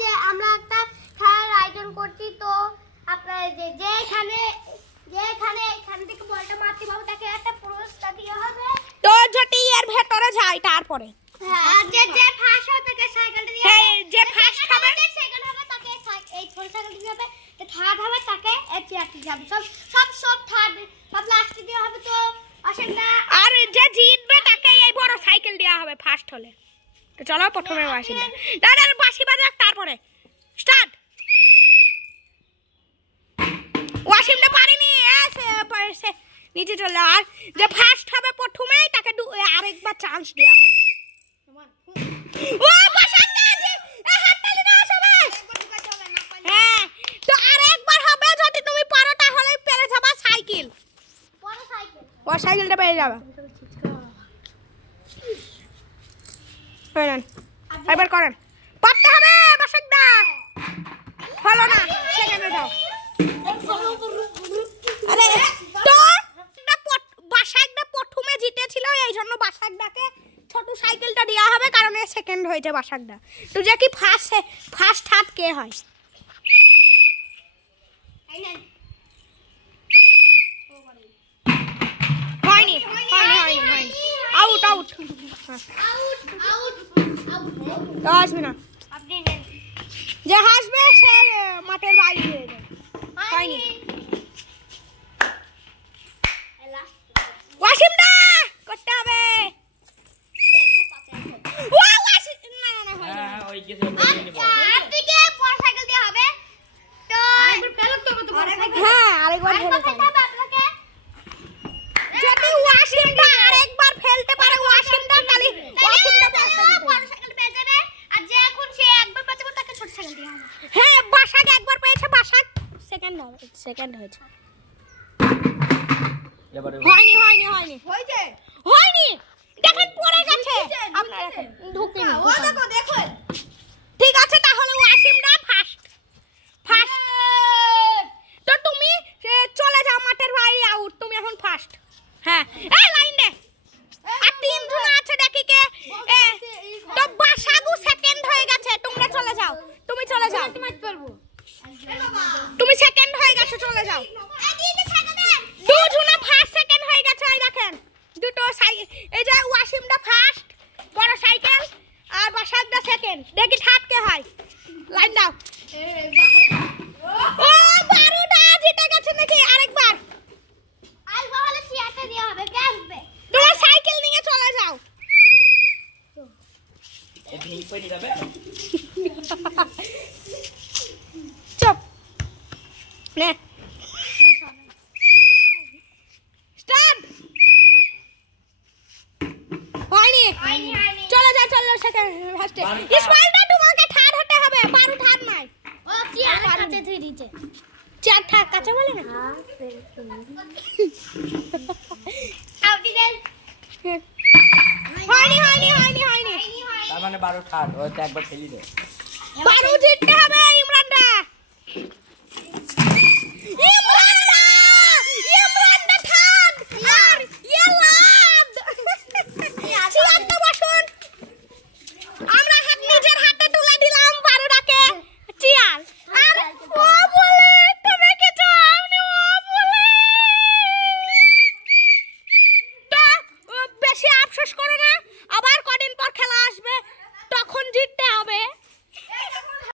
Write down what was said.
যে আমরা একটা খেলার আয়োজন করছি, তো আপনারা যেখানে এখান থেকে বলটা মারতে পারবে তাকে একটা পুরস্কার দেওয়া হবে। তো যদি এর ভেতরে যায় তারপরে আর যে ফার্স্ট হবে তাকে সাইকেলটা দেওয়া হবে। যে ফার্স্ট হবে সেকেন্ড হবে তাকে এই ছোট সাইকেলটা দেওয়া হবে। তো থার্ড হবে তাকে এই চেয়ারটা দেওয়া হবে। সব থার্ড সব লাস্টে দেওয়া হবে। তো অসংখ্য আর যে জিতবে তাকে এই বড় সাইকেল দেওয়া হবে ফার্স্ট হলে। তো চলো প্রথমে বাসিন্দা দাদা বাঁশি বাজাক, তারপরে স্টার্ট। ওয়াসিমটা পারেনি, এসে নিচে চলে। আর যে ফার্স্ট হবে প্রথমেই তাকে আরেকবার চান্স দেওয়া হবে। ও বাসান্দা আছে, হাততালি দাও সবাই। হ্যাঁ, তো আরেকবার হবে, যদি তুমি পারো তাহলে পেরে যাবা সাইকেল। বড় সাইকেল ও সাইকেলটা পেয়ে যাবে। এবার করেন, পারতে হবে বাসান্দা। হলো না, সেকেন্ডে যাও। আরে তো বাসাকদা প্রথমে জিতেছিল, এই জন্য বাসাকদাকে ছোট সাইকেলটা দেওয়া হবে, কারণ এ সেকেন্ড হয়েছে বাসাকদা। তো যে কি ফার্স্ট থার্ড কে হয়? হয়নি, আউট আউট। তো আসবে না, যে হাসবে সে মাঠের বাইরে হয়ে যাবে। হয়নি। ওয়াসিমদা করতে হবে। যদি ওয়াসিমদা আরেকবার ফেলতে পারে ওয়াসিমদা, তাহলে ওয়াসিমদা আর যে এখন সে একবার পেতে তাকে ছোট সাইকেল দেওয়া হবে। হ্যাঁ, বাসাক একবার পেয়েছে, বাসাক সেকেন্ড হয়েছে। হয়নি দেখেন পড়ে গেছে। আপনারা ঢুকিনি, ও দেখো দেখো। ঠিক আছে, তাহলে ওয়াসিমদা ফার্স্ট। তো তুমি চলে যাও মাঠের বাইরে, আউট। তুমি এখন ফার্স্ট। হ্যাঁ, এই লাইন দে। আর 3 জন আছে, দেখি কে। তো বাসাগু সেকেন্ড হয়ে গেছে, তোমরা চলে যাও। তুমি চলে যাও, তুমি সেকেন্ড হয়ে গেছো, চলে যাও। 2 জনা ফার্স্ট সেকেন্ড হয়ে গেছে। এই দেখেন দুটো সাইকেল, এই যে ওয়াসিমদা ফার্স্ট বড় সাইকেল, আর বাসাকদা সেকেন্ড। দেখি থার্ড কে হয়। লাইন দাও। ও বারুটা জিতে গেছে নাকি? আরেকবার আলবা হলে চেয়ারটা দেওয়া হবে। কে আসবে? তোমার সাইকেল নিয়ে চলে যাও। চুপ নে, স্টার্ট। হয়নি, চলে যাও, চলো সেকেন্ড ফার্স্টে। ইসমাইলদা তোমাকে থার্ড হতে হবে, বারু থার্ড নাই। ও চেয়ার কাছে ধরে দিয়েছে। চার থার্ড কাছে বলে না। আউটি দেন। হয়নি। তার মানে 12 থার্ড, ওটা একবার ফেলি দে। 12 জিততে হবে ইমরানদা।